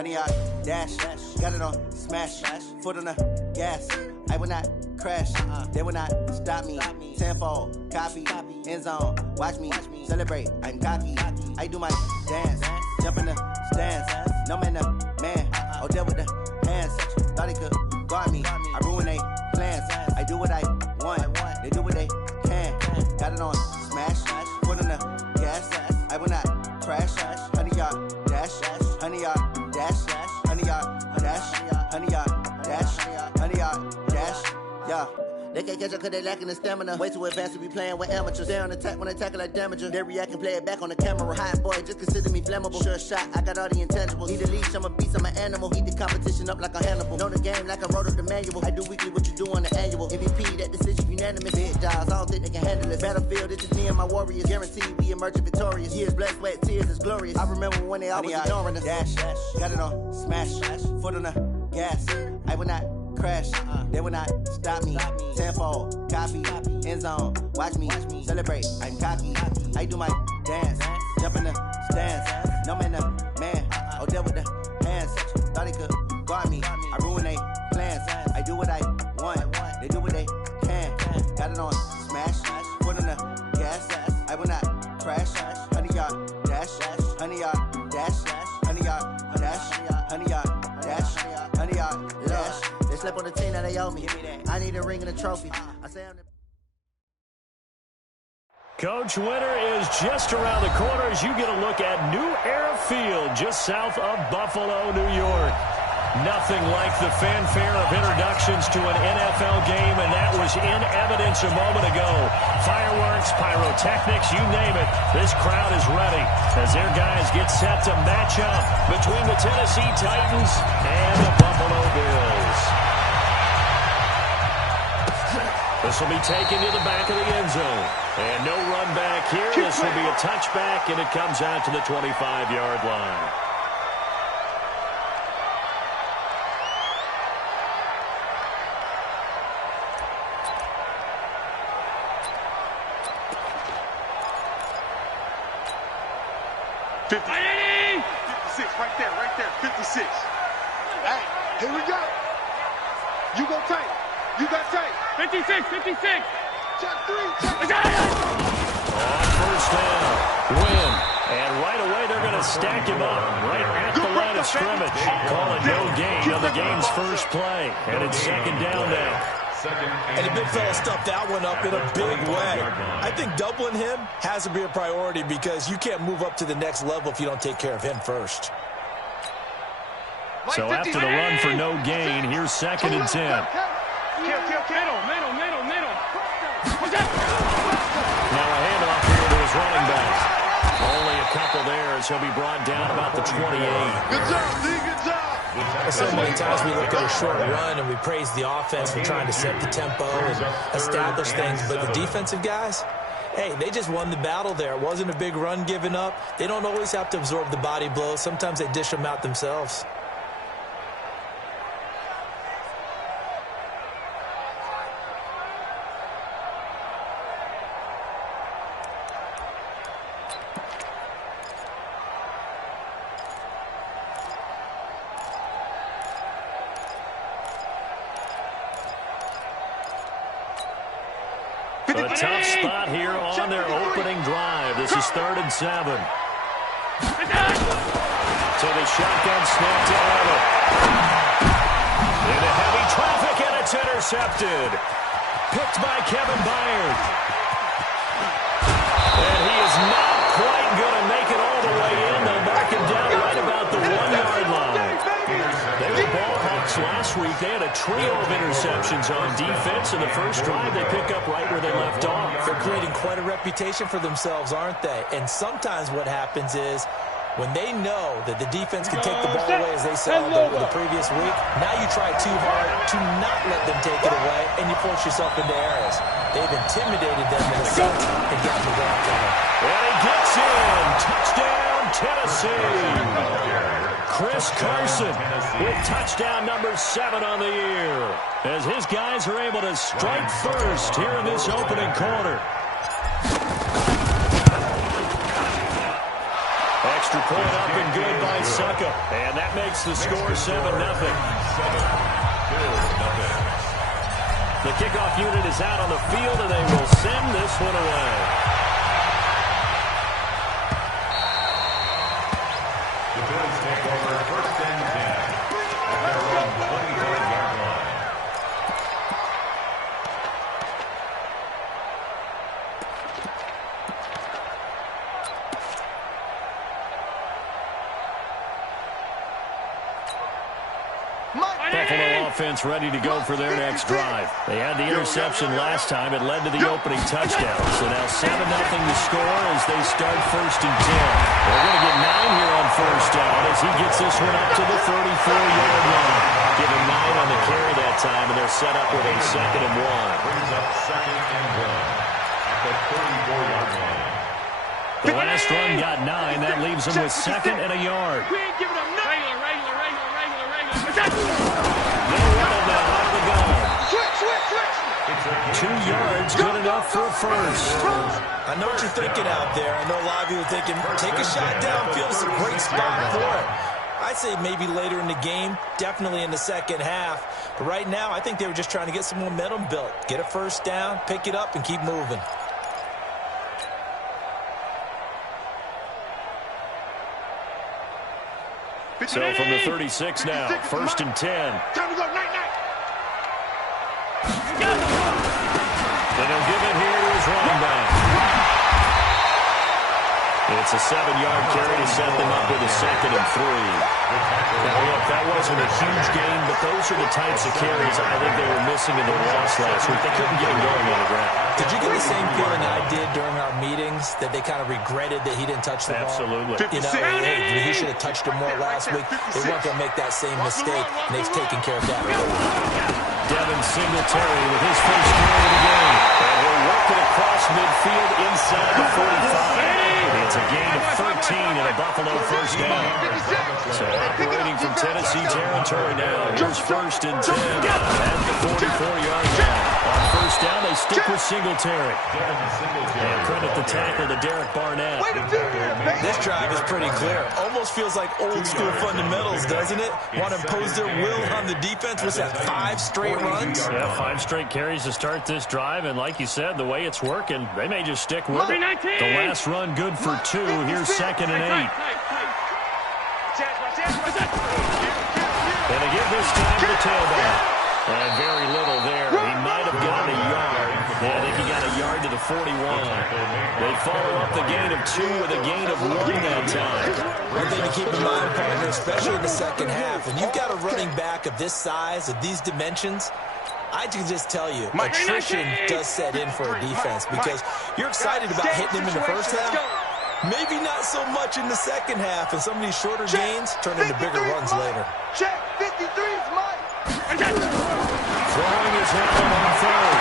100-yard dash. Got it on smash. Foot on the gas. I will not crash. They will not stop me. Tenfold, copy, end zone. Watch me celebrate. I'm cocky. I do my dance. Jump in the stands. No man, the man. Oh, deal with the hands. Thought he could guard me. I ruin they plans. I do what I want. They do what they can. Got it on smash. Foot on the gas. I will not crash. 100-yard dash. 100-yard dash. 100-yard dash. 100-yard dash. 100-yard dash. Yeah. They can't catch up cause they lacking the stamina. Way too advanced to be playing with amateurs. Stay on attack when they tackle like damager. They react and play it back on the camera. Hot boy, just consider me flammable. Sure shot, I got all the intangibles. Need a leash, I'm a beast, I'm an animal. Heat the competition up like a Hannibal. Know the game like I wrote up the manual. I do weekly what you do on the annual. MVP, that decision unanimous. Big jobs, I don't think they can handle it. Battlefield, it's just me and my warriors. Guaranteed we emerging victorious. Years, blood, sweat, tears, it's glorious. I remember when they always ignoring us. Dash, got it on smash. Foot on the gas. I will not crash. They will not stop me. Tenfold, copy, end zone. Watch me celebrate. I'm cocky. I do my dance. Jump in the stands. No man, the man. Oh, deal with the hands. Thought he could guard me. I ruin they plans. I do what I want. They do what they can. Got it on smash. Foot on the gas. I will not crash. 100-yard dash. 100-yard dash. 100-yard dash. 100-yard dash. 100-yard dash. They slept on the team that they owe me. I need a ring and a trophy. I say I'm the... Coach, winter is just around the corner as you get a look at New Era Field just south of Buffalo, New York. Nothing like the fanfare of introductions to an NFL game, and that was in evidence a moment ago. Fireworks, pyrotechnics, you name it. This crowd is ready as their guys get set to match up between the Tennessee Titans and the Buffalo Bills. This will be taken to the back of the end zone. And no run back here. This will be a touchback, and it comes out to the 25-yard line. Right there, 56. Hey, here we go. You go tight. You got tight. 56. Check 3. On first down, win. And right away they're going to stack him up right at the line of scrimmage. Call it no gain on the game's first play. And it's second down now. And the big fella stuffed that one up in a big way. I think doubling him has to be a priority because you can't move up to the next level if you don't take care of him first. So after the run for no gain, here's second and 10. Middle. Now a handoff here to his running back. Only a couple there as he'll be brought down about the 28. Good job, D. Good job. So many times we look at a short run and we praise the offense for trying to set the tempo and establish things. But the defensive guys, hey, they just won the battle there. It wasn't a big run given up. They don't always have to absorb the body blows. Sometimes they dish them out themselves. A tough spot here on their opening drive. This is 3rd and 7. To the shotgun snap to Allen. Into heavy traffic, and it's intercepted. Picked by Kevin Byard. And he is not quite going to make it all the way in. They'll mark him down right about the 1-yard line. They were ball hawks last week. They had a trio of interceptions on defense. In the first drive, they pick up right where they left off. They're creating quite a reputation for themselves, aren't they? And sometimes what happens is when they know that the defense can take the ball away as they saw the previous week, now you try too hard to not let them take it away, and you force yourself into errors. They've intimidated them in a sense and gotten the ball to them. And he gets in. Touchdown, Tennessee. Chris Carson with touchdown number 7 on the year as his guys are able to strike first here in this opening quarter. extra point up and good by Succa. And that makes the score 7-0. The kickoff unit is out on the field, and they will send this one away. The Bills take over 1st and 10 at their own 25-yard line. Buffalo offense ready to go for their next drive. They had the interception last time. It led to the opening touchdown. So now 7-0 to score as they start 1st and 10. They're going to get 9 here on 1st down as he gets this one up to the 34-yard line. Give him 9 on the carry that time, and they're set up with a 2nd and 1. Brings up 2nd and 1 at the 34-yard line. The last run got 9. That leaves them with 2nd and a yard. We ain't giving them nothing. Regular. They'll run it now out of the gun. Switch. 2 yards, good enough for a first. I know what you're thinking out there. I know a lot of you are thinking, take a shot downfield. It's a great spot for it. I'd say maybe later in the game, definitely in the second half. But right now, I think they were just trying to get some momentum built. Get a first down, pick it up, and keep moving. So from the 36 now, 1st and 10. Time to go, night. And he'll give it here to his running back. It's a 7-yard carry to set them up with a 2nd and 3. Now, look, that wasn't a huge gain, but those are the types of carries I think they were missing in the loss last week. They couldn't get him going on the ground. Did you get the same feeling I did during our meetings, that they kind of regretted that he didn't touch the ball? Absolutely. You know, hey, he should have touched it more last week. They weren't going to make that same mistake, and they've taken care of that. Devin Singletary with his first carry of the game. And he'll work it across midfield inside the 45. It's a gain of 13 and a Buffalo first down. So operating from Tennessee territory now. Here's 1st and 10 at the 44-yard line. On 1st down, they stick with Singletary. And credit the tackle to Derek Barnett. This drive is pretty clear. Almost feels like old school fundamentals, doesn't it? Want to impose their will on the defense. What's that, 5 straight runs? Yeah, 5 straight carries to start this drive. And like you said, the way it's working, they may just stick with it. The last run good for 2. Here's 2nd and 8. And they give this time to the tailback. And very little there. He might have gotten a yard. Yeah, I think he got a yard to the 41. They follow up the gain of 2 with a gain of 1 that time. One thing to keep in mind, partner, especially in the second half, when you've got a running back of this size, of these dimensions, I can just tell you, attrition does set in for a defense because you're excited about hitting him in the first half. Maybe not so much in the second half, and some of these shorter gains turn into bigger runs later. Check, 53 is mine. Throwing his head on 3rd.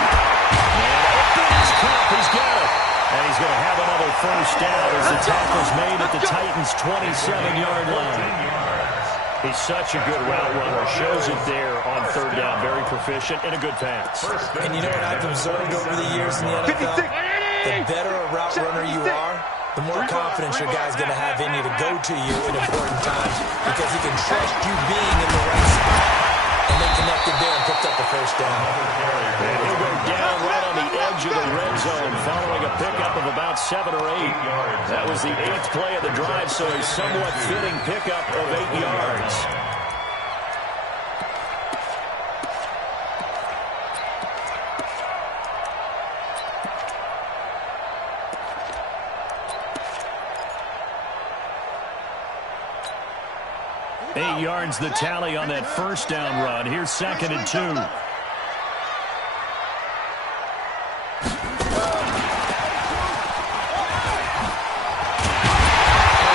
And open his cup, he's got it. And he's going to have another first down as the tackle's made at the Titans' 27-yard line. He's such a good route runner. Shows it there on 3rd down. Very proficient and a good pass. And you know what I've observed over the years in the NFL? The better a route runner you are, the more confidence your guy's going to have in you to go to you in important times because he can trust you being in the right spot. And they connected there and picked up a first down. And he'll go down right on the edge of the red zone following a pickup of about 7 or 8. That was the 8th play of the drive, so a somewhat fitting pickup of 8 yards. Eight yards the tally on that first down run. Here's 2nd and 2. And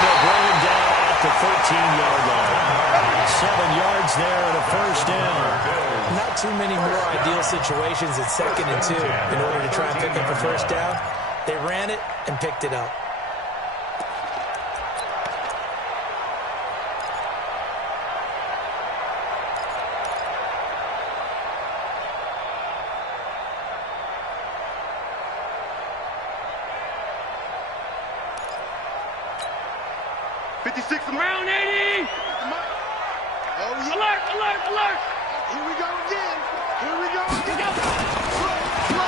they'll bring him down at the 13-yard line. 7 yards there and a first down. Not too many more ideal situations at 2nd and 2 in order to try and pick up a first down. They ran it and picked it up. 56 around 80. Oh, yeah. Alert, alert, alert. Here we go again. Here we go again.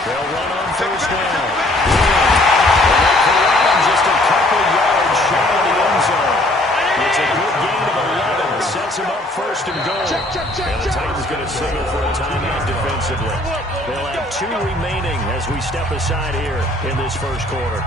They'll run on first down. Just a couple yards shy of the end zone. It's a good gain of 11. Sets him up first and goal. And the Titans going to signal for a timeout defensively. They'll have 2 remaining as we step aside here in this first quarter.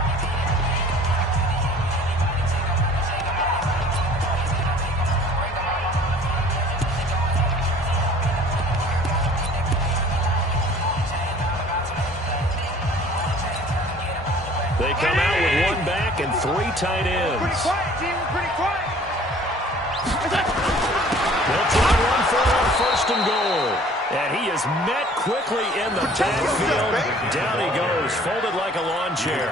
They come out with 1 back and 3 tight ends. Pretty quiet, team. Pretty quiet. They'll try to run for it on first and goal. And he is met quickly in the backfield. Down he goes, folded like a lawn chair.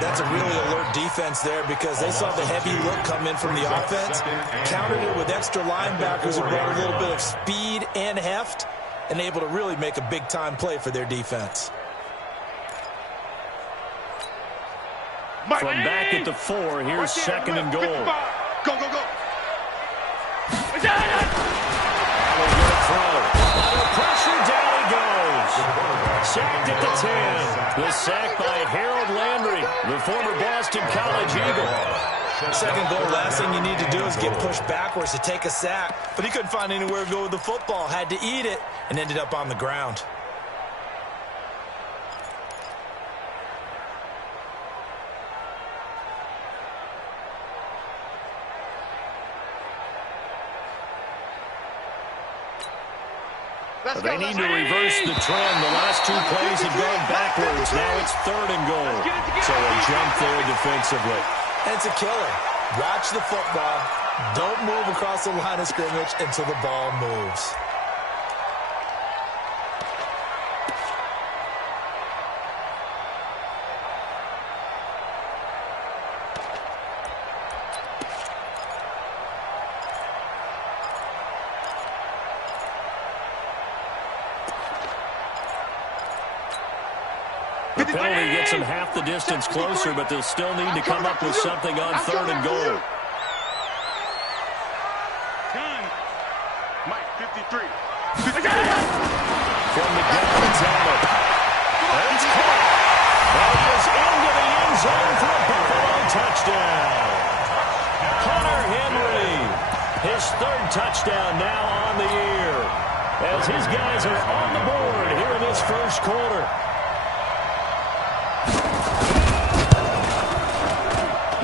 That's a really alert defense there because they saw the heavy look come in from the offense, countered it with extra linebackers who brought a little bit of speed and heft, and able to really make a big-time play for their defense. From back at the 4, here's second and goal. Go, go, go. Under pressure, down he goes. Sacked at the 10. The sack by Harold Landry, the former Boston College Eagle. Second goal, last thing you need to do is get pushed backwards to take a sack. But he couldn't find anywhere to go with the football. Had to eat it and ended up on the ground. They need to reverse the trend. The last 2 plays have gone backwards. Now it's third and goal. So a jump there defensively. And it's a killer. Watch the football. Don't move across the line of scrimmage until the ball moves. The penalty gets them half the distance closer, but they'll still need to come up with something on third and goal. Mike, 53. From the gun, it's Allen. And it's caught. And he is into the end zone for a Buffalo touchdown. Hunter Henry, his 3rd touchdown now on the year, as his guys are on the board here in this first quarter.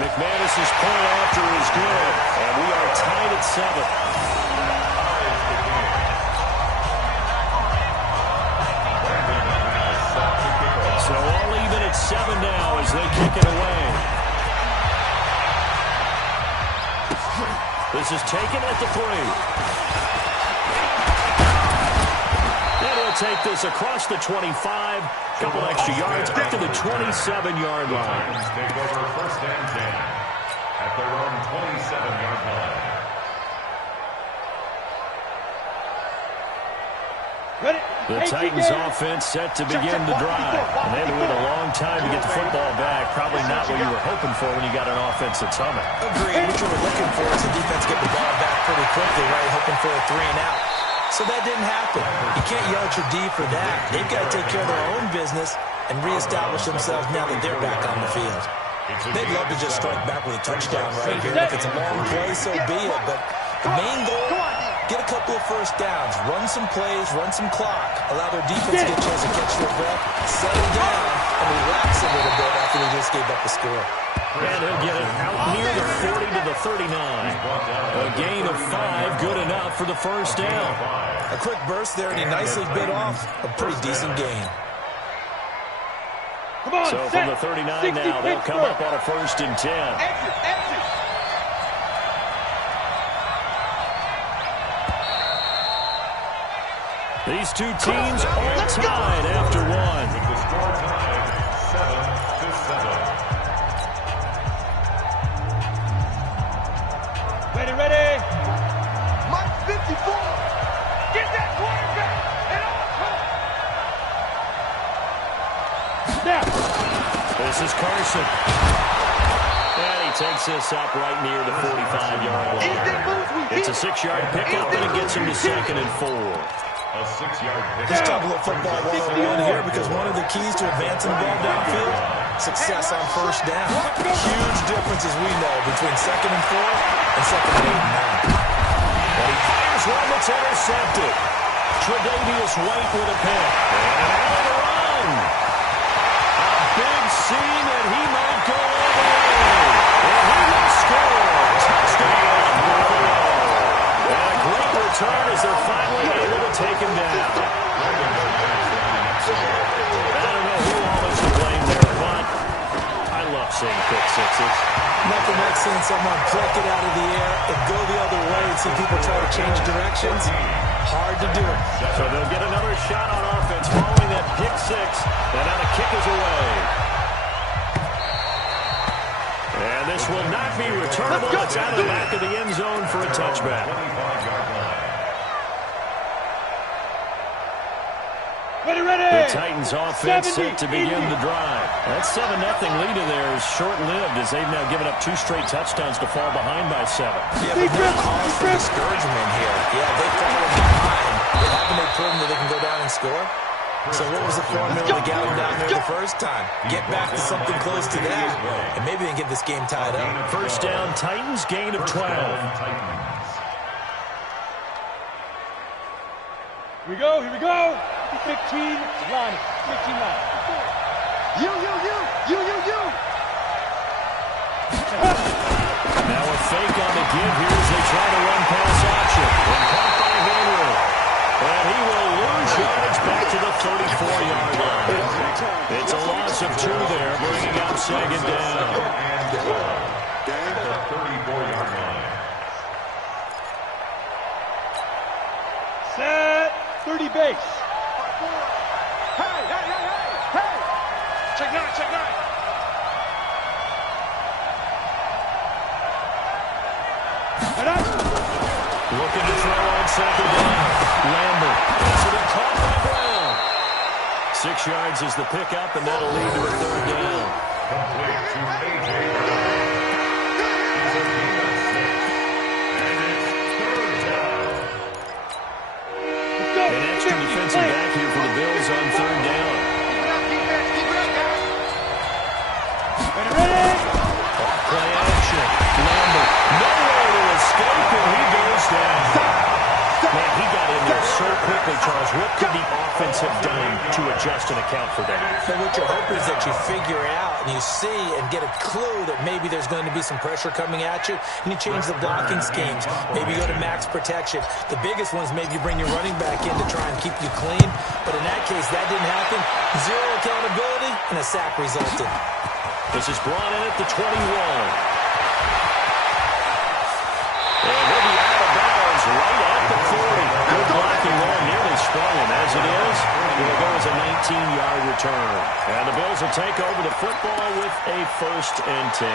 McManus's point after is good, and we are tied at 7. So all even at 7 now as they kick it away. This is taken at the 3. And he'll take this across the 25. Couple extra yards up to the 27-yard line. Take over first and 10 at their own 27-yard line. The Titans offense set to begin the drive. And they had to wait a long time to get the football back. Probably not what you were hoping for when you got an offense that's humming. Agreed. What you were looking for is the defense get the ball back pretty quickly, right? Hoping for a 3 and out. So that didn't happen. You can't yell at your D for that. They've got to take care of their own business and reestablish themselves now that they're back on the field. They'd love to just strike back with a touchdown right here. If it's a long play, so be it. But the main goal, get a couple of first downs, run some plays, run some clock, allow their defense to get a chance to catch their breath, settle down, and relax a little bit after they just gave up the score. And he'll get it out near the 40 to the 39. A gain of 5, good enough for the first down. A quick burst there, and he nicely bit off a pretty decent gain. So from the 39 now, they'll come up on a first and 10. These 2 teams all tied after 1. With the score tied 7-7. Ready. Mike, 54. Get that quarterback. And This is Carson. And he takes this up right near the 45-yard line. It's a 6-yard pickup, and it gets him to 2nd and 4. A 6-yard pickup. Let's talk a little football 101 here, because one of the keys to advancing the ball downfield, success on first down. Huge difference, as we know, between 2nd and 4 and 2nd and 8 and 9. But he fires one that's intercepted. Tre'Davious White with a pick. And out of the run. A big seam, and he might go all the way. And he will score. Touchdown. And a great return as they're finally able to take him down. I don't know who all is to blame there, but I love seeing pick sixes. Nothing like seeing someone pluck it out of the air and go the other way and see people try to change directions. Hard to do it. So they'll get another shot on offense following that pick six. And now the kick is away. And this will not be returnable. It's out of the back of the end zone for a touchback. The Titans offense set to begin the drive. That 7-0 lead in there is short-lived as they've now given up 2 straight touchdowns to fall behind by 7. Yeah, but no cause for discouragement here. Yeah, they fallen behind. Haven't they proven that they can go down and score? So what was the formula to get them down there the first time? Get back to something close to that, and maybe they can get this game tied up. First down, Titans, gain of 12. Here we go, here we go. 15 line, 15 line. You. Now a fake on the give here as they try to run pass option. And caught by Henry. And he will lose yardage back to the 34-yard line. It's a loss of 2 there, bringing up 2nd down. At the 34-yard line. Set, 30 base. Hey. Check 9. Looking to throw on 2nd down. Lambert. It's been caught by Brown. 6 yards is the pickup, and that'll lead to a 3rd down. Complete to A.J. He's a gain of 6. And it's 3rd down. An extra defensive back here for the Bills on 3rd down. Play action. Lambert. Nowhere to escape, and he goes down. Man, he got in there so quickly, Charles. What could the offense have done to adjust and account for that? So what you're hoping is that you figure out and you see and get a clue that maybe there's going to be some pressure coming at you, and you change the blocking schemes. Maybe you go to max protection. The biggest one is maybe you bring your running back in to try and keep you clean. But in that case, that didn't happen. 0 accountability, and a sack resulted. This is brought in at the 21. And he'll be out of bounds right at the 40. Good blocking there, nearly sprung him. As it is, it'll go as a 19-yard return. And the Bills will take over the football with a 1st and 10.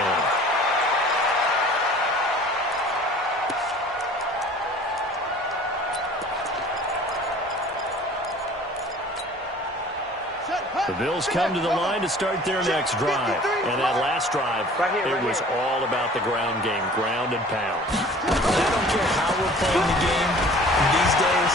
The Bills come to the line to start their next drive. And that last drive, it was all about the ground game, ground and pound. I don't care how we're playing the game these days.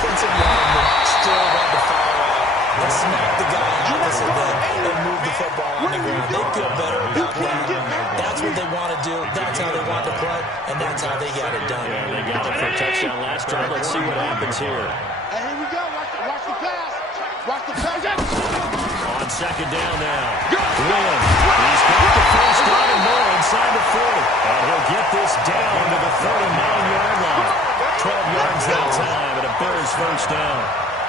Offensive linemen still want to foul out and smack the guy opposite them and move the football on the ground. They feel better about that. That's what they want to do. That's how they want to play, and that's how they got it done. Yeah, they got it for a touchdown last drive. Let's see what happens here. And here we go. Watch the pass. Watch the pass. On 2nd down now. Win. He's got the first down and more inside the 40. And he'll get this down to the 39-yard line. 12 yards that time, and a Bears first down.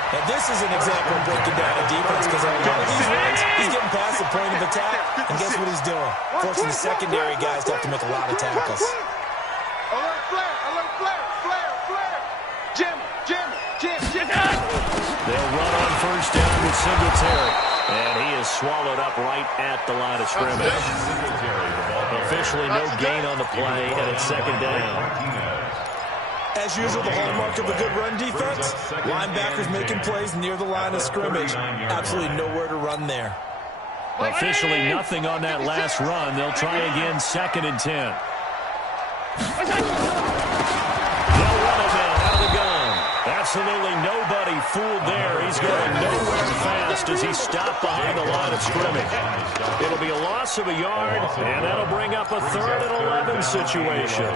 And this is an example of breaking down a defense, because on a lot of these runs, he's getting past the point of attack, and guess what he's doing? Forcing the secondary guys to have to make a lot of tackles. Alert flare. Jim. They'll run on first down with Singletary. And he is swallowed up right at the line of scrimmage. Officially no gain on the play, and it's 2nd down. As usual, the hallmark of a good run defense, linebackers making plays near the line of scrimmage. Absolutely nowhere to run there. Officially nothing on that last run. They'll try again, 2nd and 10. They'll run it now out of the gun. Absolutely nobody fooled there. He's going nowhere fast as he stopped behind the line of scrimmage. It'll be a loss of a yard, and that'll bring up a 3rd and 11 situation.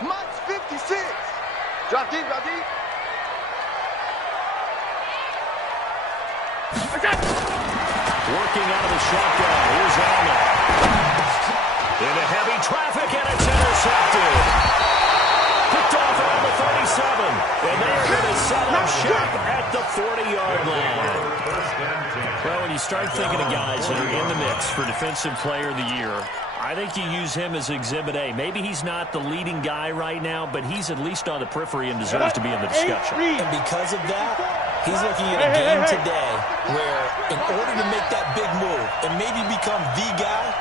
Mike's 56. Drop deep, drop deep. Working out of the shotgun. Here's Allen. Into heavy traffic, and it's intercepted. Picked off around the 37. And they're going to set up shop at the 40-yard line. Well, when you start thinking of guys that are in the mix for Defensive Player of the Year, I think you use him as Exhibit A. Maybe he's not the leading guy right now, but he's at least on the periphery and deserves to be in the discussion. And because of that, he's looking at a game today where in order to make that big move and maybe become the guy,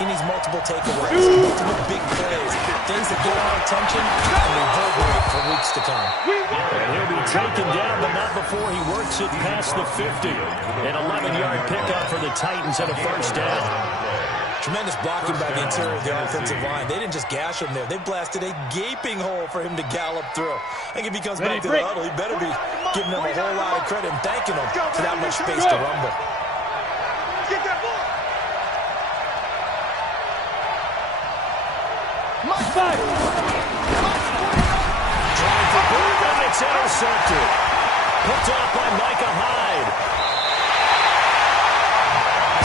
he needs multiple takeaways, multiple big plays, things that get our attention and reverberate for weeks to come. And he'll be taken down, but not before he works it past the 50. An 11-yard pickup for the Titans and a 1st down. Tremendous blocking by the interior of the offensive line. They didn't just gash him there. They blasted a gaping hole for him to gallop through. I think if he comes back to the huddle, he better be giving them a whole lot of credit and thanking them for that much space to rumble. Get that ball. Trying to move, and it's intercepted. Picked off by Micah Hyde.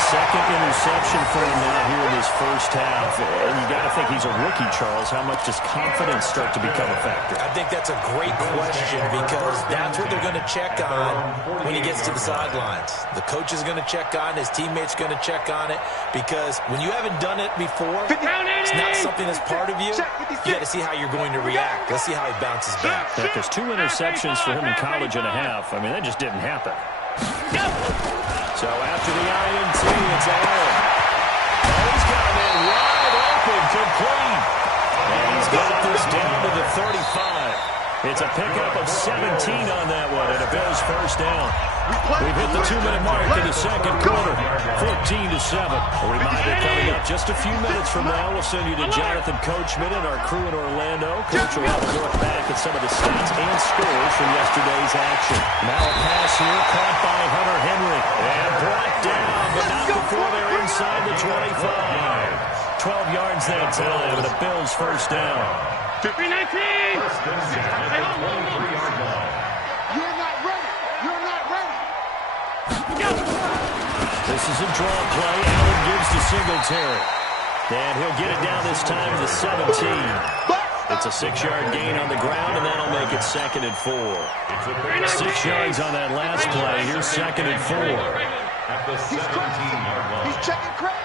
2nd interception for him now here in his 1st half. And you got to think he's a rookie, Charles. How much does confidence start to become a factor? I think that's a great question because that's what they're going to check on when he gets to the sidelines. The coach is going to check on it. His teammates going to check on it because when you haven't done it before, it's not something that's part of you. You got to see how you're going to react. Let's see how he bounces back. But there's 2 interceptions for him in college and a half. I mean, that just didn't happen. So after the INT, it's Allen. Oh, he's got him in wide open, complete. And he's got this down to the 35. It's a pickup of 17 on that one, and a Bills 1st down. We've hit the 2-minute mark in the 2nd quarter, 14-7. A reminder coming up just a few minutes from now. We'll send you to Jonathan Coachman and our crew in Orlando. Coach will have a look back at some of the stats and scores from yesterday's action. Now a pass here, caught by Hunter Henry. And brought down, but not before they're inside the 25. 12 yards that time, and a Bills 1st down. 319! You're not ready! You're not ready! This is a draw play. Allen gives to Singletary. And he'll get it down this time to the 17. It's a 6-yard gain on the ground, and that'll make it 2nd and 4. 6 yards on that last play. Here's 2nd and 4. At the 17-yard line. He's checking crack!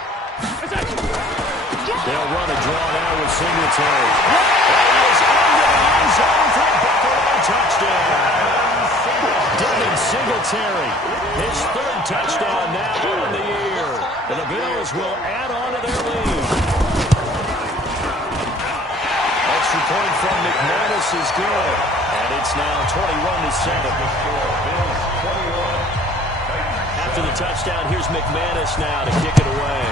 They'll run a draw now with Singletary. He is under the end zone for a Buffalo touchdown. Devin Singletary, his 3rd touchdown now on the year. And the Bills will add on to their lead. Extra point from McManus is good. And it's now 21-7. After the touchdown, here's McManus now to kick it away.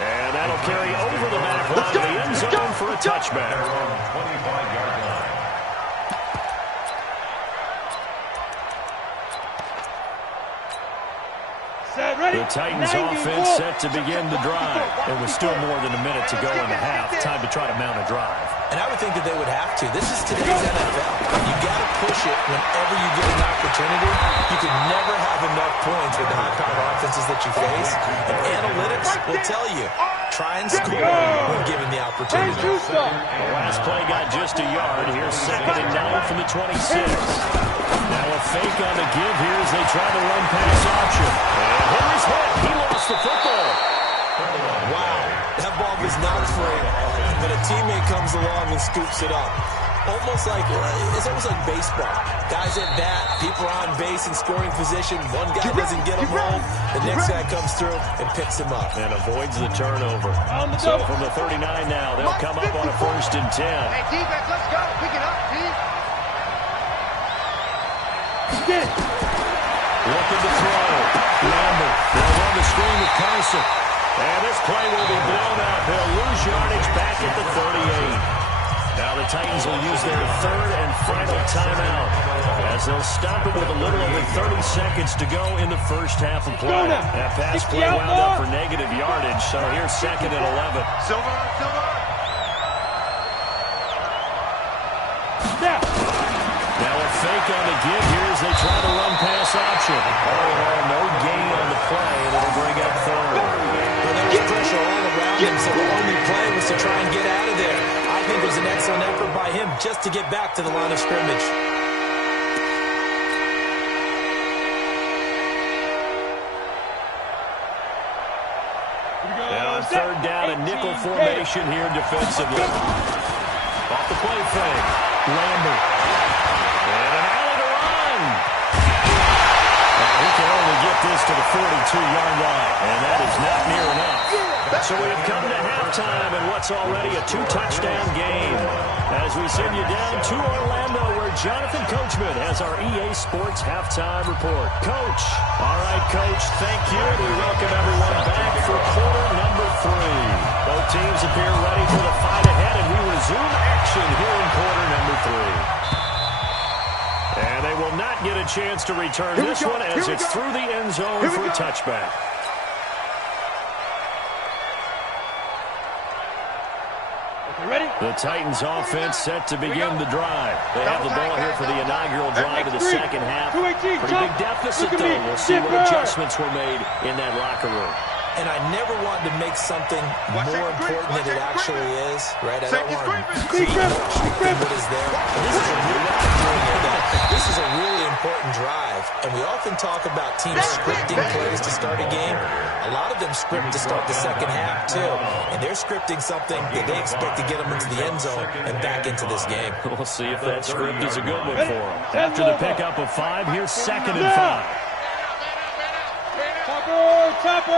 And that'll carry over the back line to the end zone for a touchback. 25-yard line. The Titans offense set to begin the drive. It was still more than a minute to go in the half. Time to try to mount a drive. And I would think that they would have to. This is today's NFL. You got to push it whenever you get an opportunity. You can never have enough points with the high-powered offenses that you face. And analytics will tell you, try and score when given the opportunity. The last play got just a yard. Here's 2nd and 9 from the 26. Now a fake on the give here as they try to run pass option. And Henry's hit. He lost the football. Wow, that ball was not free, but a teammate comes along and scoops it up. It's almost like baseball. Guys at bat People are on base in scoring position. One guy doesn't get him home. The next guy comes through and picks him up. And avoids the turnover. So from the 39 now, they'll come up on a 1st and 10. Hey, defense, let's go. Pick it up, D. Looking to throw. Lambert. They'll run the screen with Carson. And this play will be blown up. They'll lose yardage back at the 38. Now the Titans will use their 3rd and final timeout as they'll stop it with a little over 30 seconds to go in the first half of play. That pass play wound up for negative yardage, so here's 2nd and 11. Silver. Now a fake on the give here as they try to run pass option. All in all, no gain on the play, and it'll bring up 3rd. Well, there was pressure all around him, so the only play was to try and get out of there. I think it was an excellent effort by him just to get back to the line of scrimmage. Now on 3rd down, a nickel formation here defensively. Off the play fake. Lambert. And an alley to run. And he can only get this to the 42-yard line, and that is not near enough. So we have come to halftime in what's already a 2-touchdown game as we send you down to Orlando where Jonathan Coachman has our EA Sports halftime report. Coach. All right, Coach, thank you. We welcome everyone back for quarter number 3. Both teams appear ready for the fight ahead, and we resume action here in quarter number 3. And they will not get a chance to return this one as it's through the end zone for a touchback. The Titans offense set to begin the drive. They have the ball here for the inaugural drive of the second half. Pretty big deficit, though. We'll see what adjustments were made in that locker room. And I never wanted to make something more important than it actually is, right? I don't want to create what is there. This is a really important drive, and we often talk about teams scripting plays to start a game. A lot of them script to start the second half, too, and they're scripting something that they expect to get them into the end zone and back into this game. We'll see if that script is a good one for them. After the pickup of 5, here's 2nd and 5. Chopper!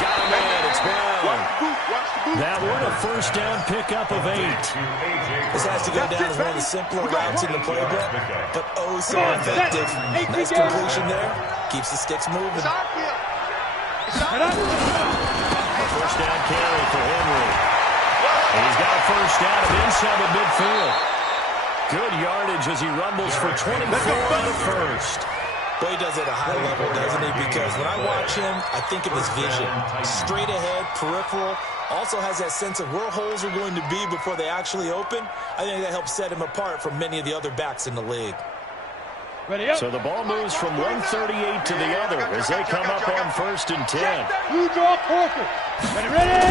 Got him in. It's Brown. That one a 1st down pickup of 8. This has to go down as one of the simpler routes in the playbook, but oh so effective. Nice completion there. Keeps the sticks moving. A 1st down carry for Henry. And he's got a 1st down of inside the midfield. Good yardage as he rumbles for 24 on the 1st. Boy, he does it at a high level, doesn't he? Because when I watch him, I think of his vision. Straight ahead, peripheral. Also has that sense of where holes are going to be before they actually open. I think that helps set him apart from many of the other backs in the league. So the ball moves from 138 to the other as they come up on 1st and 10. Blue draw Corker. Ready?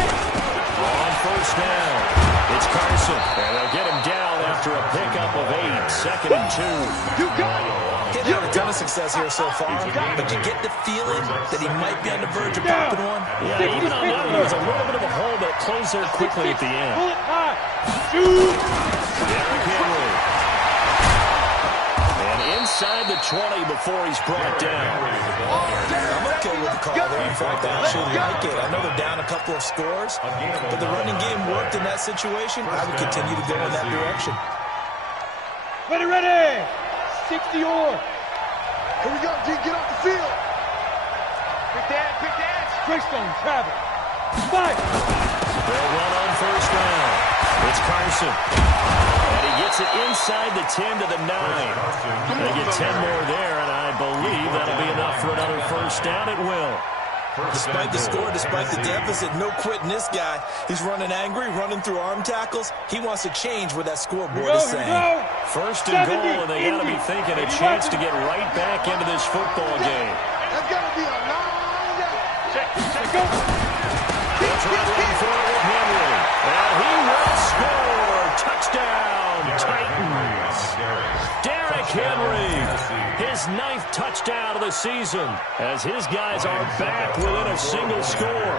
On 1st down, it's Carson. And they'll get him down after a pickup of 8. 2nd and 2. You got it. He's had a ton of success here so far, but you get the feeling that he might be on the verge of popping one. Yeah, even on that one, there was a little bit of a hole that closed there quickly at the end. Pull it high. Shoot. Derrick Henry. And inside the 20 before he's brought down. I'm okay with the call there. In fact, I actually like it. I know they're down a couple of scores, but the running game worked in that situation. I would continue to go in that direction. Ready. 60 on. Here we go, G. Get off the field. Quick dance. Greystone, travel. Fight. They'll run on 1st down. It's Carson. And he gets it inside the 10 to the 9. They get 10 more there, and I believe that'll be enough for another 1st down. It will. Despite the score, despite the deficit, no quitting this guy. He's running angry, running through arm tackles. He wants to change what that scoreboard is saying. 1st and goal, and they got to be thinking a chance to get right back into this football game. That's got to be a long day. Check. Go. They'll try to run for it with Henry. And he will score. Touchdown, Titans. Derrick Henry, his 9th touchdown of the season, as his guys are back within a single score.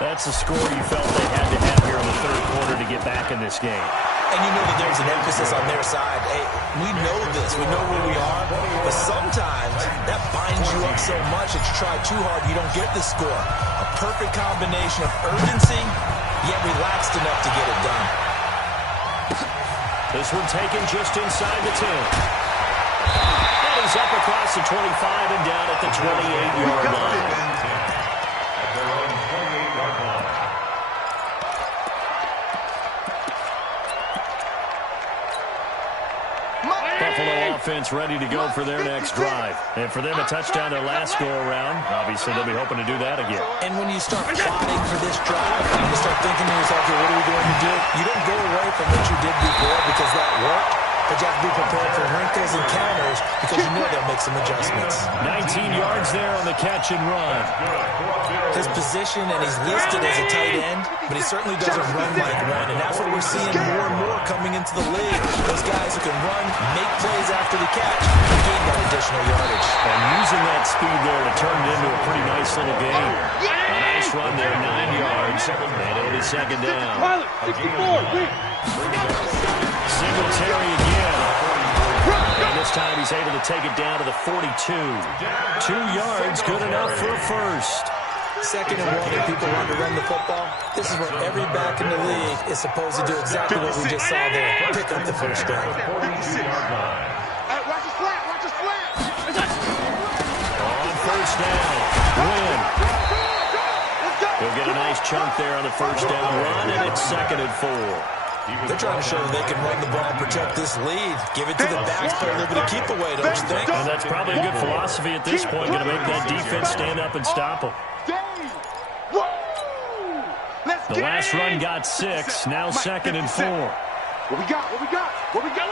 That's the score you felt they had to have here in the third quarter to get back in this game. And you know that there's an emphasis on their side. Hey, we know this. We know where we are. But sometimes that binds you up so much that you try too hard, you don't get the score. A perfect combination of urgency, yet relaxed enough to get it done. This one taken just inside the 10. And he's up across the 25 and down at the 28-yard line. At their own 28-yard line. Buffalo offense ready to go for their next drive. And for them, a touchdown their last go-around. Obviously, they'll be hoping to do that again. And when you start plotting for this drive, you start thinking to yourself, okay, what are we going to do? You don't go away from what you did before because that worked, but you have to be prepared for wrinkles and counters because you know they'll make some adjustments. 19 yards there on the catch and run. His position, and he's listed as a tight end, but he certainly doesn't run like one, and that's what we're seeing more and more coming into the league. Those guys who can run, make plays after the catch, and gain that additional yardage. And using that speed there to turn it into a pretty nice little game. A nice run there, 9 yards, and it'll be second down. Singletary again. And this time he's able to take it down to the 42. 2 yards, good enough for a first. Second and 1, and people want to run the football. This is where every back in the league is supposed to do exactly what we just saw there. Pick up the first down. Hey, watch the slant, watch the slant. On first down, Win. He'll get a nice chunk there on the first down run, and it's second and 4. They're trying to show that they can run the ball and protect this lead. Give it to the backs, play a little bit of keep away, don't you think? And that's probably a good philosophy at this point, going to make that defense stand up and stop them. The last run got 6, now second and 4. What we got? What we got? What we got?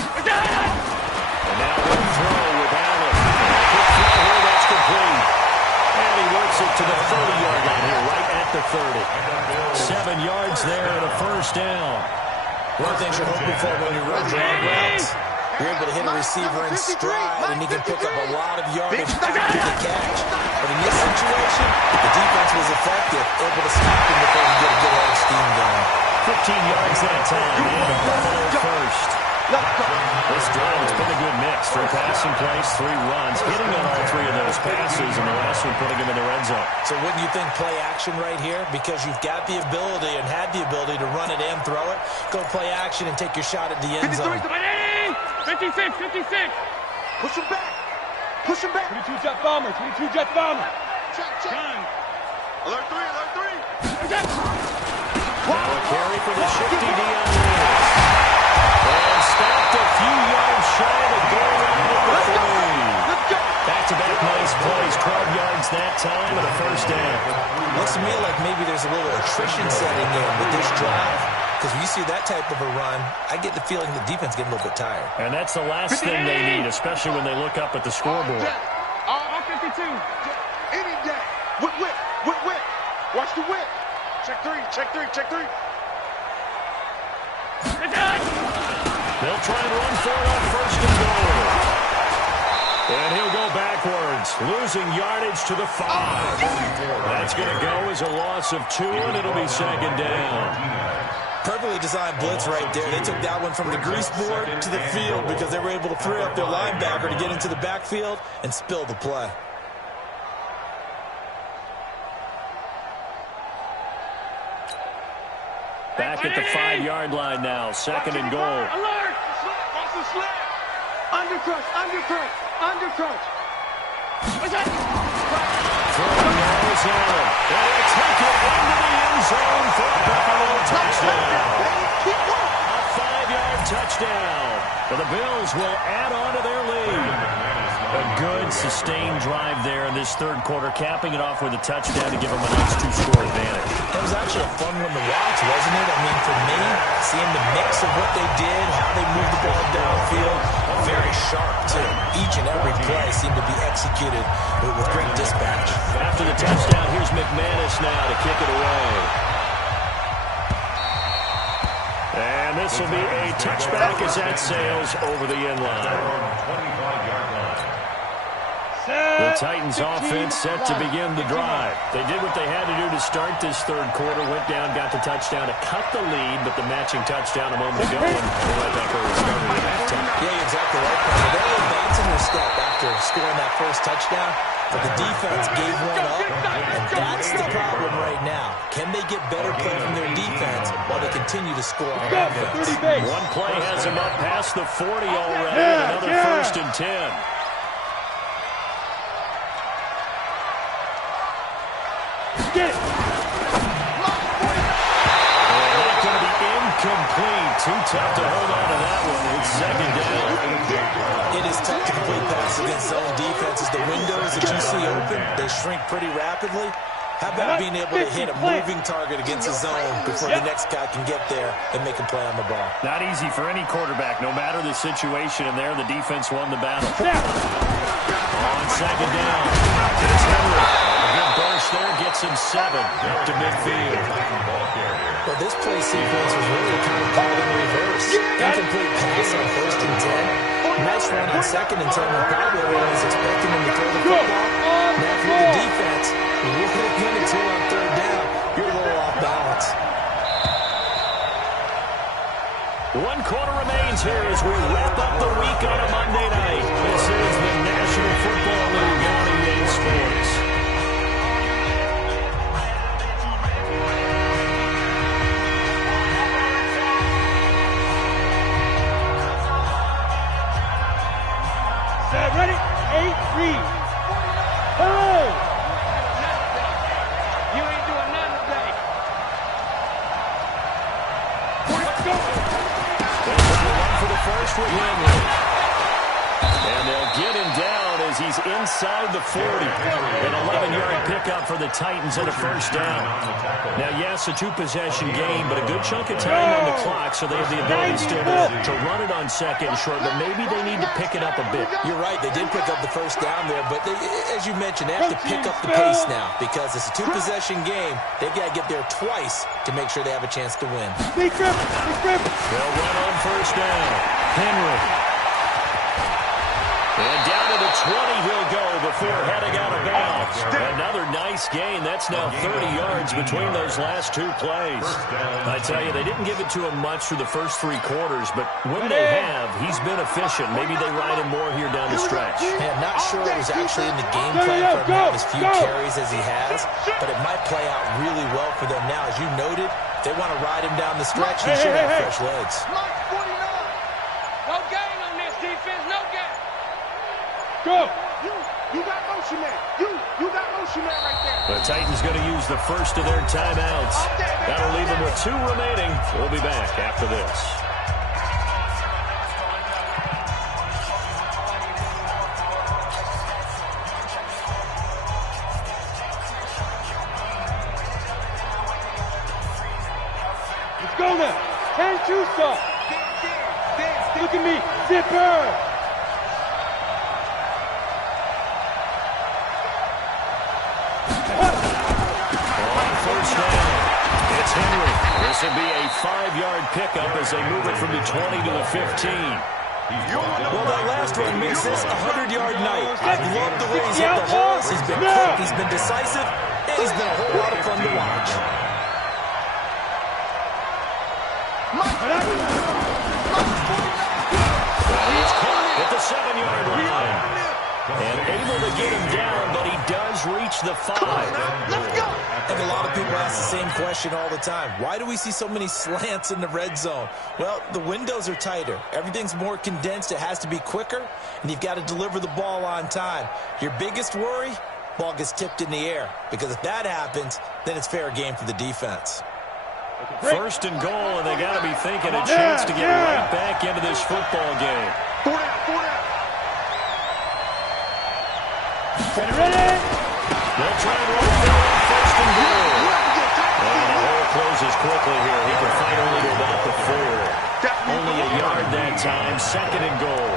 And now one throw with Allen. Quick throw here, that's complete. And he works it to the 30-yard line here, right at the 30. 7 yards there and a first down. One thing you're hoping for when you run drag routes, you're able to hit a receiver in stride, and he can pick up a lot of yardage after the catch. But in this situation, the defense was effective, able to stop him before he get a good head of steam going. 15 yards that time, and Buffalo first. This drive has been a good mix. 3 passing plays, 3 runs, hitting on all 3 of those passes, and the last one putting him in the red zone. So wouldn't you think play action right here? Because you've got the ability and had the ability to run it and throw it. Go play action and take your shot at the end zone. 56. Push him back. Push him back. 22 jet bomber. Check. Alert 3. Now a carry for the shifty Dion Lewis. And stopped a few yards shy of the goal line at the 3. Back-to-back nice plays, 12 yards that time and a first down. Looks to me like maybe there's a little attrition setting in with this drive. Because when you see that type of a run, I get the feeling the defense getting a little bit tired. And that's the last thing they need, especially when they look up at the scoreboard. All 52. Any day. Whip. Watch the whip. Check 3. They'll try and run for it on first and goal. And he'll go backwards, losing yardage to the 5. That's going to go as a loss of 2, and it'll be second down. Perfectly designed blitz right there. They took that one from the grease board to the field because they were able to free up their linebacker to get into the backfield and spill the play. Back at the 5-yard line now, second and goal. Alert! Watch the slant. Undercrush. Throwing Arizona. And they'll take it into the end zone for a Buffalo touchdown. A 5-yard touchdown. But the Bills will add on to their lead. A good, sustained drive there in this third quarter, capping it off with a touchdown to give them a nice 2-score advantage. It was actually a fun one to watch, wasn't it? I mean, for me, seeing the mix of what they did, how they moved the ball downfield, very sharp, too. Each and every play seemed to be executed with great dispatch. After the touchdown, here's McManus now to kick it away. And this will be a touchback as that sails over the end line. 25-yard line. The Titans offense set to begin the drive. They did what they had to do to start this third quarter. Went down, got the touchdown to cut the lead, but the matching touchdown a moment ago, and they're right back where we started at halftime. Yeah, you're exactly right. They were advancing their step after scoring that first touchdown, but the defense gave one up, and that's the problem right now. Can they get better play from their defense while they continue to score on offense? One play has them up past the 40 already, and another 1st and 10. Get it. Not going to be incomplete. Too tough to hold on to that one. It's 2nd down. It is tough to complete passes against zone defenses. The windows that you see open, they shrink pretty rapidly. How about being able to hit a moving target against a zone before the next guy can get there and make a play on the ball? Not easy for any quarterback, no matter the situation. And there, the defense won the battle. On 2nd down, it's Henry. A good burst there gets him 7 up to midfield. Well, this play sequence was really kind of called in reverse. Incomplete pass on 1st and 10. Nice run on 2nd and 10 when probably everyone was expecting him to throw the football. Now, if you're the defense, you're looking at minutes here on 3rd down. You're a little off balance. 1 quarter remains here as we wrap up the week on a Monday night. This is the National Football League on EA Sports. Ready? 8, read. Hello. You ain't doing nothing today. Let's go. Run for the first with Henry. And they'll get him down as he's inside the 40. An 11-yard pickup for the Titans and a 1st down. Now, yes, a 2-possession game, but a good chunk of time on the clock, so they have the ability still to run it on 2nd and short, but maybe they need to pick it up a bit. You're right. They did pick up the 1st down there, but as you mentioned, they have to pick up the pace now because it's a 2-possession game. They've got to get there twice to make sure they have a chance to win. Big grip. They'll run on 1st down. Henry. And down to the 20 he'll go before heading out of bounds. Another nice gain. That's now 30 yards between those last 2 plays. I tell you, they didn't give it to him much through the first 3 quarters, but when they have, he's been efficient. Maybe they ride him more here down the stretch. Man, not sure it was actually in the game plan for him to have as few carries as he has, but it might play out really well for them now. As you noted, if they want to ride him down the stretch, he should have fresh legs. No gain on this defense. No gain. Go. You got motion man. You got motion man right there. The Titans going to use the first of their timeouts. That'll leave them with 2 remaining. We'll be back after this. Let's go now. 10-2 stop. Look at me. Zipper. It's Henry. This will be a 5-yard pickup as they move it from the 20 to the 15. Well, that last run makes this a 100-yard night. I've loved the way he's hit the holes. He's been quick, he's been decisive, and he's been a whole lot of fun to watch. He's caught at the 7-yard line. And able to get him down, but he does reach the 5. And a lot of people ask the same question all the time. Why do we see so many slants in the red zone? Well, the windows are tighter. Everything's more condensed. It has to be quicker, and you've got to deliver the ball on time. Your biggest worry? Ball gets tipped in the air. Because if that happens, then it's fair game for the defense. 1st and goal, and they got to be thinking a chance to get right back into this football game. 4 down. Ready? They'll try and roll it on 1st and goal. And the hole closes quickly here. He can fight only to about the 4. Only a yard that time. 2nd and goal.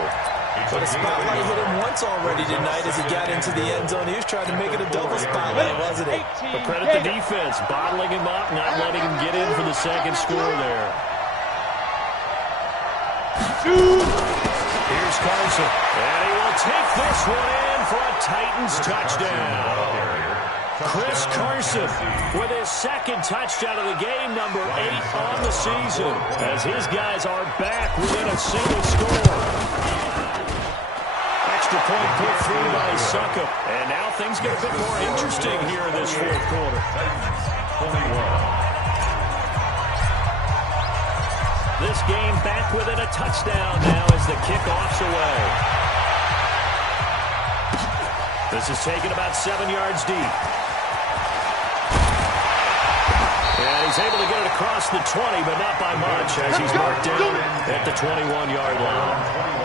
But a spotlight hit him once already tonight as he got into the end zone. He was trying to make it a double spotlight, wasn't he? But credit the defense, bottling him up, not letting him get in for the 2nd score there. Here's Carson. And he will take this one in for a Titans touchdown. Chris Carson with his second touchdown of the game, number 8 on the season, as his guys are back within a single score. Extra point put through by Suckup. And now things get a bit more interesting here in this fourth quarter. This game back within a touchdown now as the kickoff's away. This is taken about 7 yards deep. And he's able to get it across the 20, but not by much, as he's marked down at the 21-yard line.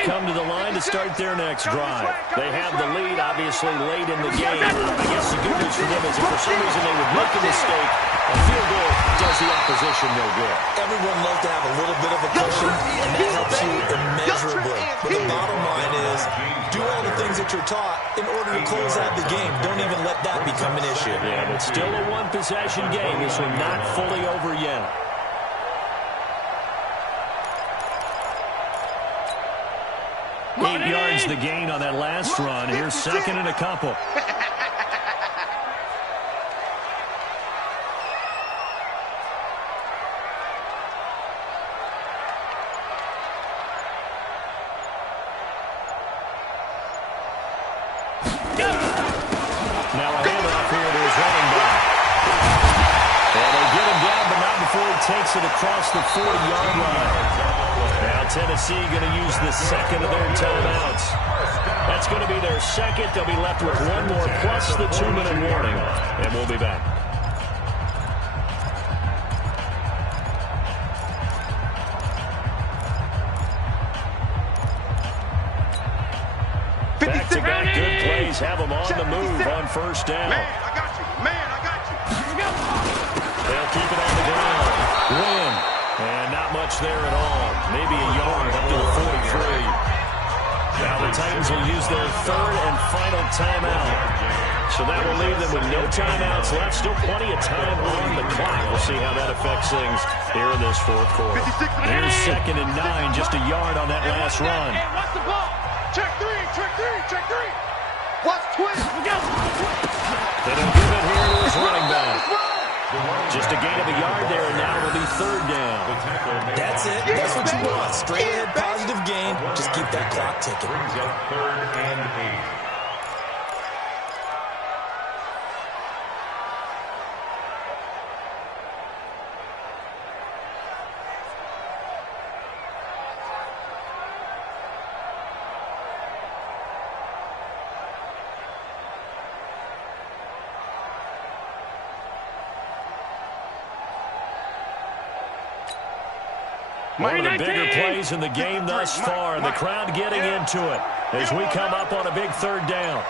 Come to the line to start their next drive. They have the lead, obviously, late in the game. I guess the good news for them is if for some reason they would make a mistake, a field goal does the opposition no good. Everyone loves to have a little bit of a cushion, and that helps you immeasurably. But the bottom line is, do all the things that you're taught in order to close out the game. Don't even let that become an issue. Yeah, but still a one-possession game. This one not fully over yet. 8 yards the gain on that last run. Here's second and a couple. Now a handoff here to his running back. And they get him down, but not before he takes it across the 40-yard line. Now Tennessee going to use the second of their timeouts. That's going to be their second. They'll be left with one more plus the 2-minute warning. And we'll be back. Back-to-back good plays have them on the move on first down. Man, I got you. Man, I got you. Here we go. They'll keep it on the ground. Win. And not much there at all. Maybe a yard up to the 43. Now the Titans will use their third and final timeout. So that will leave them with no timeouts left. Still plenty of time on the clock. We'll see how that affects things here in this fourth quarter. Here's second and 9, just a yard on that last run. Hey, watch the ball. Check three, check three, check three. Watch twist. They don't give it here to his running back. Just a gain of a yard there, and now it'll be third down. That's it. That's what you want. Straight ahead, positive gain. Just keep that clock ticking. Brings up third and 8. One of the bigger plays in the game thus far, and the crowd getting into it as we come up on a big third down.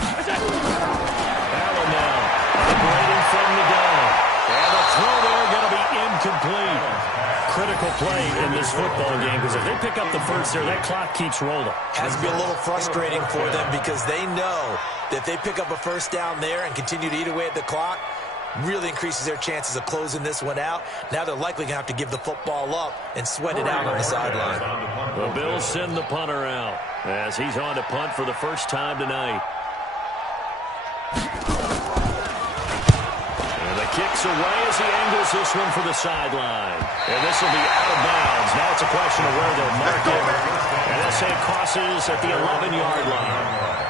Allen now operating from the gun. And the throw there going to be incomplete. Critical play in this football game, because if they pick up the first there, that clock keeps rolling. Has to be a little frustrating for them because they know that if they pick up a first down there and continue to eat away at the clock, really increases their chances of closing this one out. Now they're likely going to have to give the football up and sweat it out on the sideline. The Bills send the punter out as he's on to punt for the first time tonight. And the kick's away as he angles this one for the sideline. And this will be out of bounds. Now it's a question of where they'll mark it. And they'll say it crosses at the 11-yard line.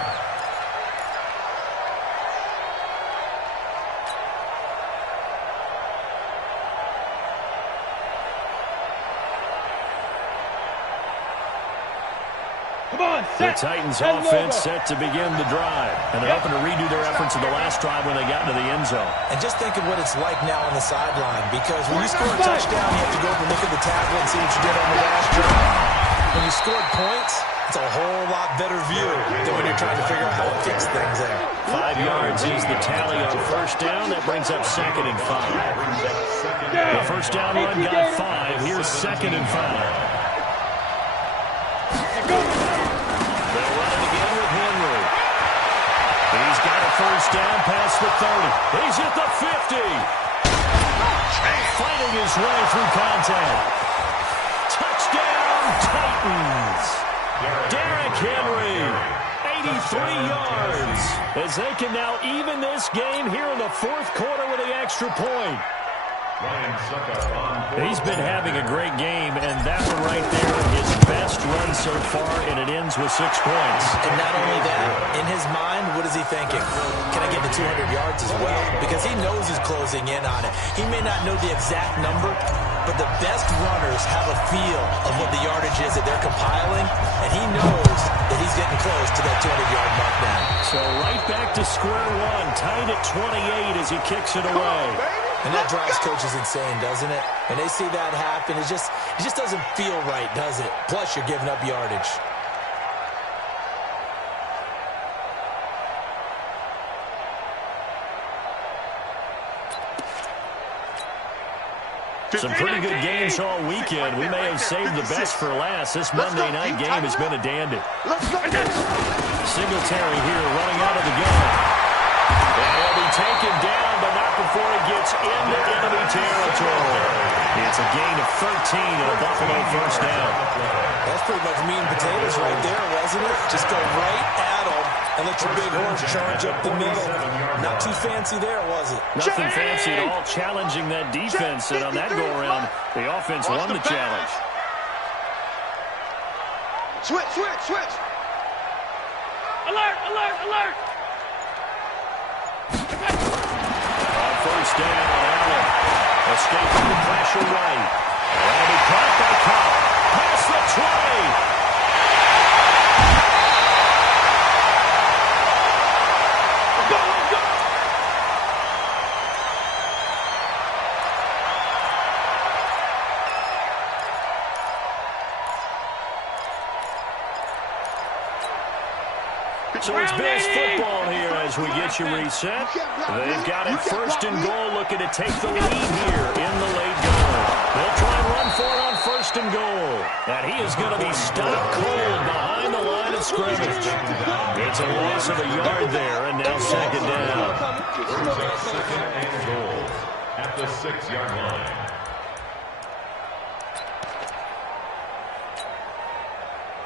The Titans offense set to begin the drive. And they're hoping to redo their efforts in the last drive when they got into the end zone. And just think of what it's like now on the sideline, because when you score a touchdown, you have to go up and look at the tackle and see what you did on the last drive. When you scored points, it's a whole lot better view than when you're trying to figure out how to fix things there. 5 yards is the tally on first down. That brings up second and 5. The first down run got 5. Here's second and 5. first down past the 30. He's at the 50. Fighting his way through contact. Touchdown, Titans. Derrick Henry, 83 yards. As they can now even this game here in the fourth quarter with the extra point. He's been having a great game, and that one right there, his best run so far, and it ends with 6 points. And not only that, in his mind, what is he thinking? Can I get to 200 yards as well? Because he knows he's closing in on it. He may not know the exact number, but the best runners have a feel of what the yardage is that they're compiling, and he knows that he's getting close to that 200-yard mark now. So right back to square one, tied at 28 as he kicks it away. And that drives coaches insane, doesn't it? When they see that happen, it just doesn't feel right, does it? Plus, you're giving up yardage. Some pretty good games all weekend. We may have saved the best for last. This Monday night game has been a dandy. Singletary here running out of the gun. And he'll be taken down, but not before he gets into enemy territory. It's a gain of 13 and a Buffalo first down. That's pretty much meat and potatoes right there, wasn't it? Just go right at him and let your big horse charge up the middle. Not too fancy there, was it? Nothing fancy at all, challenging that defense. And on that go-around, the offense won the challenge. Switch. Alert, alert, alert. On first down, Allen escaping the pressure right. That'll be caught by Cobb. Past the 20. So it's Bills football here as we get you reset. They've got it first and goal, looking to take the lead here in the late goal. They'll try and run for it on first and goal. And he is going to be stopped cold behind the line of scrimmage. It's a loss of a yard there, and now second down. Second and goal at the 6-yard line.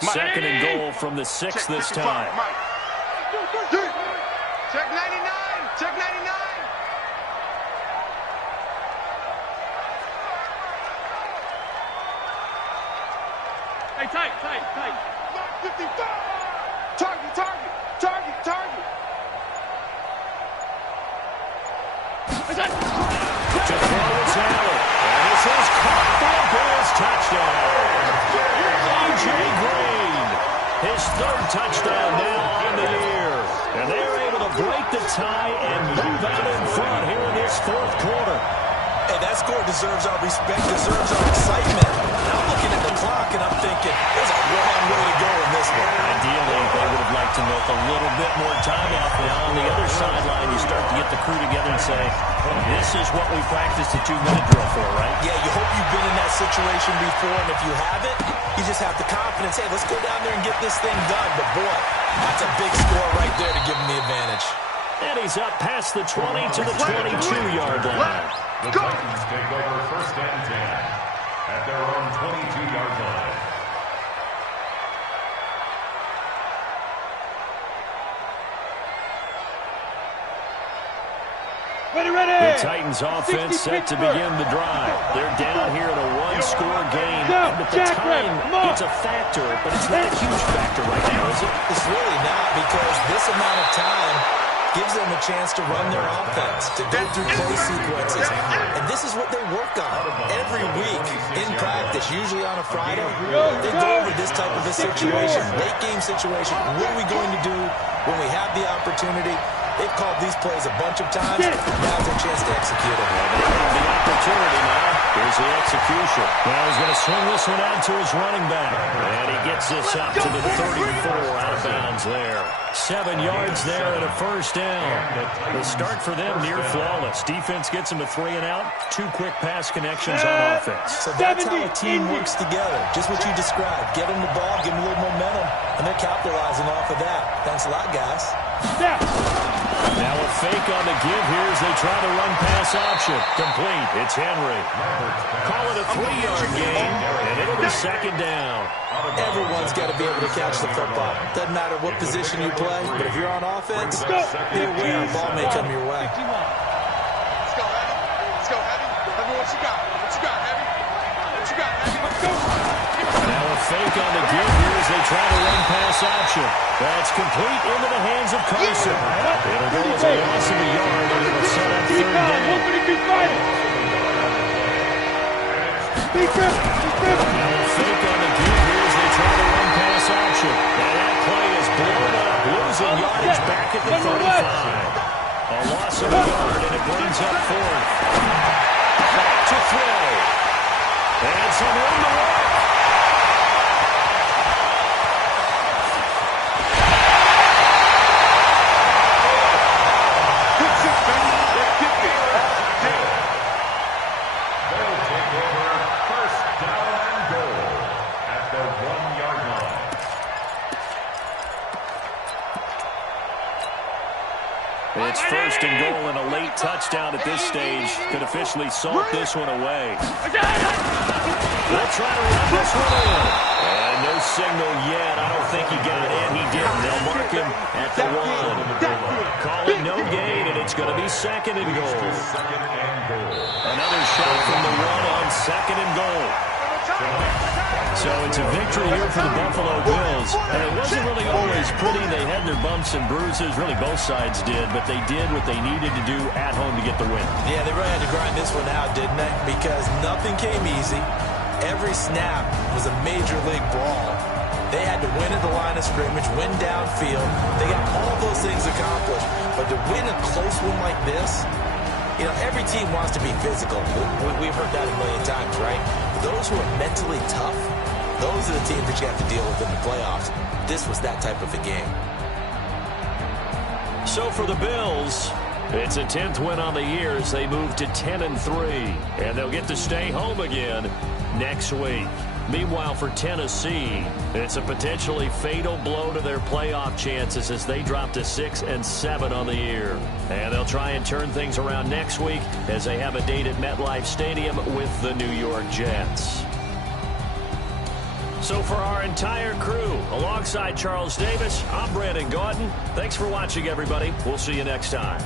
Second and goal from the 6 this time. Check 99. Check 99. Hey, tight. 55. Target. To throw is Allen. And this is caught for a Bills touchdown. A.J. Green, his third touchdown now on the year. And they're able to break the tie and move out in front here in this fourth quarter. Hey, that score deserves our respect, deserves our excitement. And I'm looking at the clock and I'm thinking, there's a long way to go in this one. Ideally, they would have liked to milk a little bit more time off. Now on the other sideline, you start to get the crew together and say, this is what we practiced a 2-minute drill for, right? Yeah, you hope you've been in that situation before, and if you haven't, you just have the confidence, hey, let's go down there and get this thing done. But boy, that's a big score right there to give them the advantage. And he's up past the 20 to the 22-yard line. The Titans take over first and 10 at their own 22-yard line. The Titans offense set to begin the drive. They're down here in a one-score game. And at the time, it's a factor, but it's not a huge factor right now, is it? It's really not, because this amount of time gives them a chance to run their offense, to go through play sequences. And this is what they work on every week in practice, usually on a Friday. They go over this type of a situation, late game situation. What are we going to do when we have the opportunity? They've called these plays a bunch of times. Now's their chance to execute them. They have the opportunity now. Here's the execution. Well, he's going to swing this one out to his running back. And he gets this up to the 34, out of bounds there. 7 yards there and a first down. The start for them near flawless. Defense gets them a 3 and out. 2 quick pass connections on offense. So that's how a team works together. Just what you described. Get them the ball, give them a little momentum, and they're capitalizing off of that. Thanks a lot, guys. Now a fake on the give here as they try the run pass option. Complete. It's Henry. Call it a 3-yard gain, and it'll be second down. Everyone's got to be able to catch the football. Doesn't matter what position you play, but if you're on offense, be aware a ball may come your way. Let's go, Heavy. Let's go, Heavy. Let me what you got. What you got, Heavy? What you got, Heavy? Let's go. Now a fake on the give here as they try the run pass option. That's complete into the hands of Carson. It'll go as a loss of a yard, and it'll set up third down. Now a fake on the give here as they try the run pass option. And that play is blown up, losing yardage back at the 35. A loss of a yard, and it brings up fourth. Back to throw. And some room to work. It's first and goal, and a late touchdown at this stage could officially salt this one away. They'll try to run this one in. And no signal yet. I don't think he got in. He didn't. They'll mark him at the 1. Call it no gain, and it's going to be second and goal. Another shot from the 1 on second and goal. So it's a victory here for the Buffalo Bills. And it wasn't really always pretty. They had their bumps and bruises. Really, both sides did. But they did what they needed to do at home to get the win. Yeah, they really had to grind this one out, didn't they? Because nothing came easy. Every snap was a major league brawl. They had to win at the line of scrimmage, win downfield. They got all those things accomplished. But to win a close one like this, you know, every team wants to be physical. We've heard that a million times, right? But those who are mentally tough, those are the teams that you have to deal with in the playoffs. This was that type of a game. So for the Bills, it's a 10th win on the year as they move to 10-3. And they'll get to stay home again next week. Meanwhile, for Tennessee, it's a potentially fatal blow to their playoff chances as they drop to 6-7 on the year. And they'll try and turn things around next week as they have a date at MetLife Stadium with the New York Jets. So for our entire crew, alongside Charles Davis, I'm Brandon Gaudin. Thanks for watching, everybody. We'll see you next time.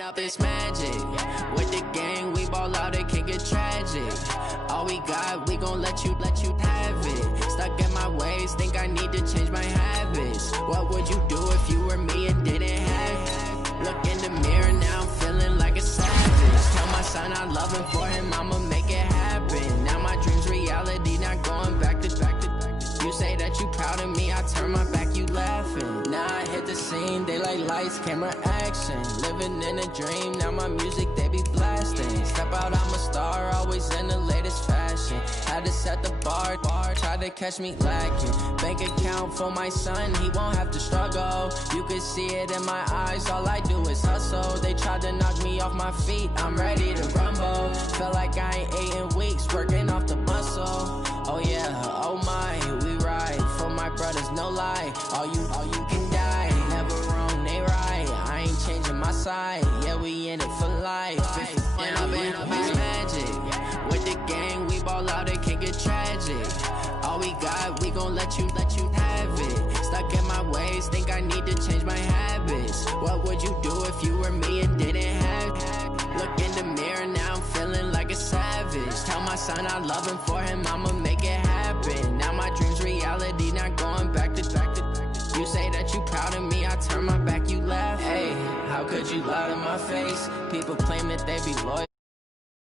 Up this magic. With the gang, we ball out, it can get tragic. All we got, we gon' let you have it. Stuck in my ways, think I need to change my habits. What would you do if you were me and didn't have it? Look in the mirror, now I'm feeling like a savage. Tell my son I love him, for him I'ma make it happen. Now my dream's reality, not going back to. You say that you proud of me, I turn my back, you laughing. Now I hit the scene, they like lights, camera, action. Living in a dream, now my music, they be blasting. Step out, I'm a star, always in the latest fashion. Had to set the bar, try to catch me lacking. Bank account for my son, he won't have to struggle. You can see it in my eyes, all I do is hustle. They tried to knock me off my feet, I'm ready to rumble. Felt like I ain't ate in weeks, working off the muscle. Oh yeah, oh my, we ride for my brothers, no lie. All you can die, never wrong, they right. I ain't changing my side, yeah, we in it for life. When up is magic. With the gang, we ball out, it can get tragic. All we got, we gon' let you have it. Stuck in my ways, think I need to change my habits. What would you do if you were me and didn't have it? Look in the mirror, now I'm feeling like a savage. Tell my son I love him, for him I'ma make it happen. Now my dream's reality, not going back to. You say that you proud of me, I turn my back, you laugh. Hey, how could you lie to my face? People claim that they be loyal.